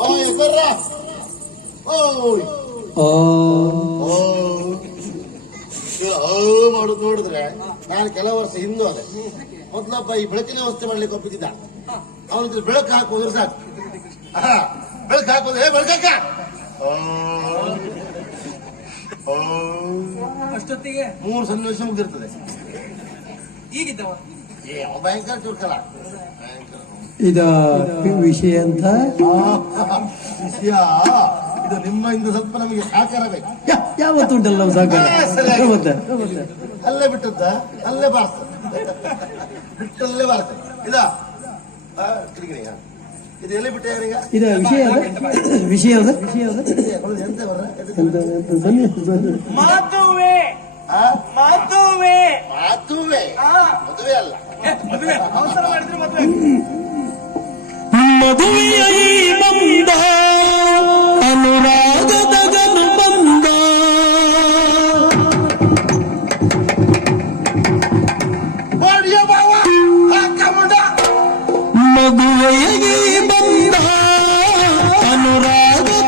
ಓಯ್ perra! ಓ ಮಾಡೋದು ನೋಡಿದ್ರೆ ನಾನು ಕೆಲವು ವರ್ಷ ಹಿಂದೂ ಅದೇ ಮೊದಲೊಬ್ಬ ಈ ಬೆಳಕಿನ ವ್ಯವಸ್ಥೆ ಮಾಡ್ಲಿಕ್ಕೆ ಒಪ್ಪಿದ್ದ. ಅವನಿದ್ರೆ ಬೆಳಕು ಹಾಕೋದ್ರೆ ಸಾಕು. ಬೆಳಕು ಹಾಕೋದ್ರೆ ಬೆಳಕಾಕ ಅಷ್ಟೊತ್ತಿಗೆ ಮೂರು ಸನ್ನಿವೇಶ ಮುಗಿದಿರ್ತದೆ. ಈಗಿದ್ದವ? ಭಯಂಕರ ಚುರುಕಲ್ಲ ಇದು ಇದ ವಿಷಯ ಅಂತ? ಆ, ವಿಷಯ ಇದು ನಿಮ್ಮ ನಿಮ್ಮಿಂದ ಸ್ವಲ್ಪ ನಮಗೆ ಸಹಕಾರ ಬೇಕು. ಯಾ- ಯಾವತ್ತುಂಟಲ್ಲ ನಾವು. ಮತ್ತೆ ಅಲ್ಲೇ ಬಿಟ್ಟದ್ದ ಅಲ್ಲೇ ಬಾರ್ಸ ಬಿಟ್ಟಲ್ಲೇ ಬಾರ್ಸ ಇದ. ಇದು ಇದ ವಿಷಯ ಅದ? ವಿಷಯ ಅದ? ವಿಷಯ ಎಂತ ಬರ್ರ? ಎಂತ ಮಾತುವೆ ಆ, ಮದುವೆ ಅಲ್ಲ. ಮದುವೆ. ಅವಸರ ಮಾಡಿದ್ರೆ ಮದುವೆ. ಮದುವೆಯ ಈ ಬಂದ ಅನುರಾಗದ ಗನು ಬಂದ ಮದುವೆಯ ಈ ಬಂದ ಅನುರಾಗದ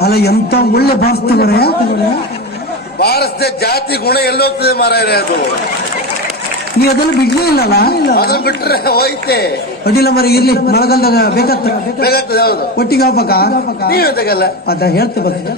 ಅಲ್ಲ ಎಂತ ಒಳ್ಳೆ ಬಾರಿಸ್ತವರ ಬಾರಸ್ದೆ ಜಾತಿ ಗುಣ ಎಲ್ಲೋಗ್ತದೆ ಮಾರಾಯರೆ ಅದು? ನೀ ಅದನ್ನು ಬಿಡ್ಲೇ ಇಲ್ಲಲ್ಲ? ಅದನ್ನ ಬಿಟ್ರೆ ಹೋಯ್ತೆ. ಅಡ್ಡಿಲ್ಲ ಮರ ಇರ್ಲಿ ಮಳೆಗಾಲದಾಗ ಬೇಕಾಗ್ತ ಬೇಕಾಗ್ತದೆ ಹೌದು. ಒಟ್ಟಿಗೆ ಹಾಪಕ ನೀವೆಂತಗಲ್ಲ ಅದ ಹೇಳ್ತೆ ಬರ್ತೀನಿ